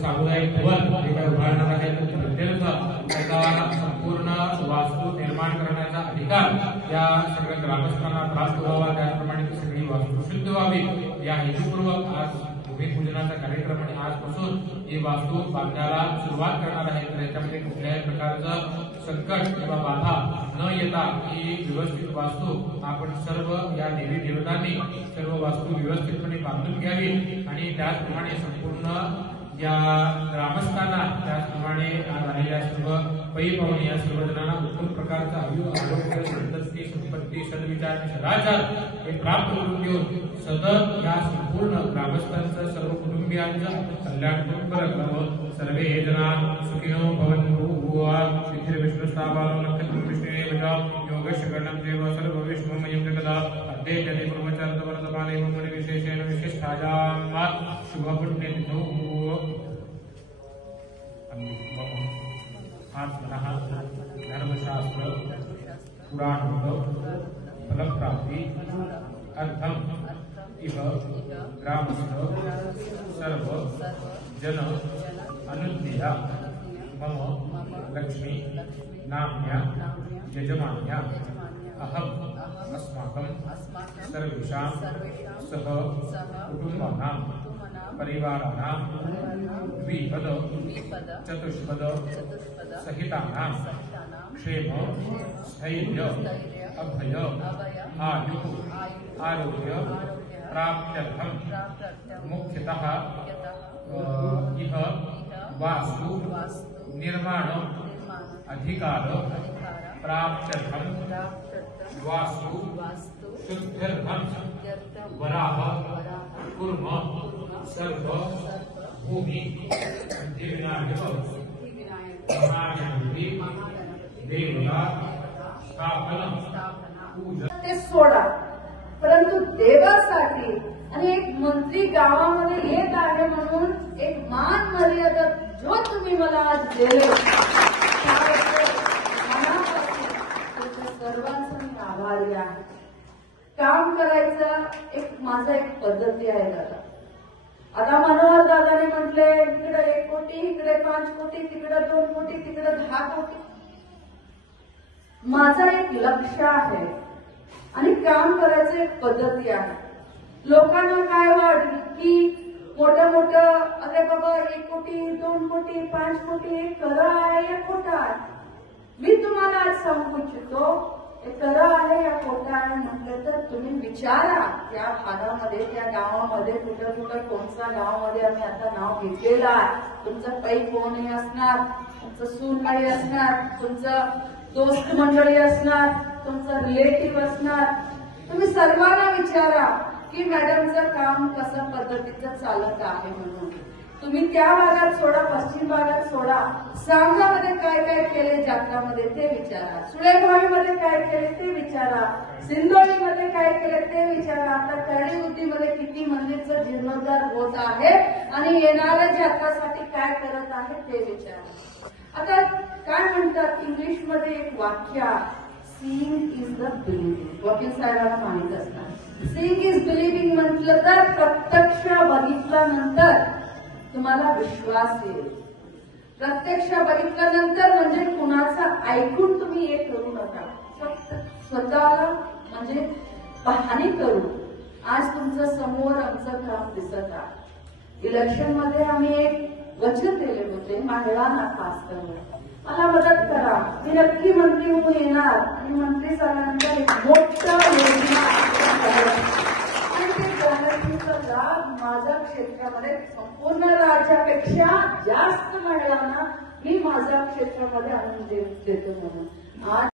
सामुदायिक भवन उभारणार आहे त्याचा संपूर्ण वास्तू निर्माण करण्याचा अधिकार या सगळ्या ग्रामस्थांना प्राप्त व्हावा, त्याप्रमाणे ती सगळी वास्तू शुद्ध व्हावी या हेतुपूर्वक आज भूमिपूजनाचा कार्यक्रम आणि आजपासून ही वास्तू बांधण्याला सुरुवात करणार आहे। तर याच्यामध्ये कुठल्याही प्रकारचं संकट किंवा बाधा न येता ही व्यवस्थित वास्तू आपण सर्व या देवी देवतांनी सर्व वास्तू व्यवस्थितपणे बांधून घ्यावी आणि त्याचप्रमाणे संपूर्ण या ग्रामस्थांना त्याचप्रमाणे आलेल्या सर्व पै पाहुणे या सर्व जणांना उत्तम प्रकारचा आरोग्य संतती संपत्ती सद्विचार सदाचार हे प्राप्त करून देऊन सतत या संपूर्ण ग्रामस्थांचं सर्व कुटुंबियांचं कल्याण करून करत सर्वे जना सुखिनो भवन्तु सिद्धिर विष्णुस्ताबालो नक्षत्रं विष्णुदेवता योगशकरणं देव सर्व विष्णुमयं जगदा अद्य जने ब्रह्मचार्य वर्तमाने मुनि विशेषेण विशिष्टायां शुभपुण्यतिथौ धर्मशास्त्र पुराण फलप्राप्ति अर्थम इह ग्रामस्थ सर्व जन अनुज्ञया मम लक्ष्मी नाम्या यजमान्या अहम अस्माकं सर्वेषां सह कुटुम्बानां परिवाराणां द्विपद चतुष्पद सहितानां क्षेम स्थैर्य अभय आयु आरोग्य प्राप्त्यर्थं मुख्यतः इह वास्तु निर्माण अधिकार प्राप्त्यर्थं वास्तु शुद्ध्यर्थं वराह कुर्म सर्व भूमि देवनायक महागणपती देवता स्थापन पूजा ते सोडा, परंतु देवासाठी आणि एक मंत्री गावामध्ये येत आहे म्हणून एक मान मर्यादा जो तुम्ही मला आज दिले सर्वांचं मी आभारी आहे। काम करायचं माझा एक पद्धती आहे दादा। आता मनोहर दादाने म्हटले इकडे 1 कोटी, इकडे 5 कोटी, तिकडे 2 कोटी, तिकडे 10 कोटी। माझा एक लक्ष्य आहे आणि काम करायचं एक पद्धती आहे। लोकांना काय वाटलं की मोठं अरे बाबा 1 कोटी 2 कोटी 5 कोटी हे खरं आहे या खोटं आहे? मी तुम्हाला आज सांगू इच्छितो हे खरं आहे या खोटं आहे म्हटलं तर तुम्ही विचारा त्या भागामध्ये त्या गावामध्ये कुठं कोणत्या गावामध्ये आम्ही आता नाव घेतलेलं आहे। तुमचं पै कोणी असणार, तुमचं सून काही असणार, तुमचं दोस्त मंडळी असणार, तुमचं रिलेटिव्ह असणार। तुम्ही सर्वांना विचारा की मॅडमचं काम कसं पद्धतीचं चालत आहे म्हणून। तुम्ही त्या भागात सोडा, पश्चिम भागात सोडा, सांगामध्ये काय काय केले जात्रामध्ये ते विचारा, सुळेभावीमध्ये काय केले ते विचारा, सिंदोळीमध्ये काय केले ते विचारा, आता कर्णिवृत्तीमध्ये किती मंदिरचं जीर्णोद्धार होत आहे आणि येणाऱ्या जात्रासाठी काय करत आहे ते विचारा। आता काय म्हणतात इंग्लिशमध्ये एक वाक्य, सीइंग इज द बिलिव्हिंग, वकील साहेबांना माहित असणार। सीइंग इज बिलिव्हिंग म्हटलं तर प्रत्यक्ष बघितल्यानंतर तुम्हाला विश्वास येईल। प्रत्यक्ष बघितल्यानंतर म्हणजे कुणाचं ऐकून तुम्ही हे करू नका, फक्त स्वतःला म्हणजे पाहणी करू। आज तुमचं समोर आमचं काम दिसत आहे। इलेक्शन मध्ये आम्ही एक वचन दिले होते महिलांना खास करून मला मदत करा, मी नक्की मंत्री होऊन येणार आणि मंत्री झाल्यानंतर एक मोठं योजना आणि ते गणपतीचा लाभ माझ्या क्षेत्रामध्ये संपूर्ण राज्यापेक्षा जास्त महिलांना मी माझ्या क्षेत्रामध्ये आणून देतो म्हणून आज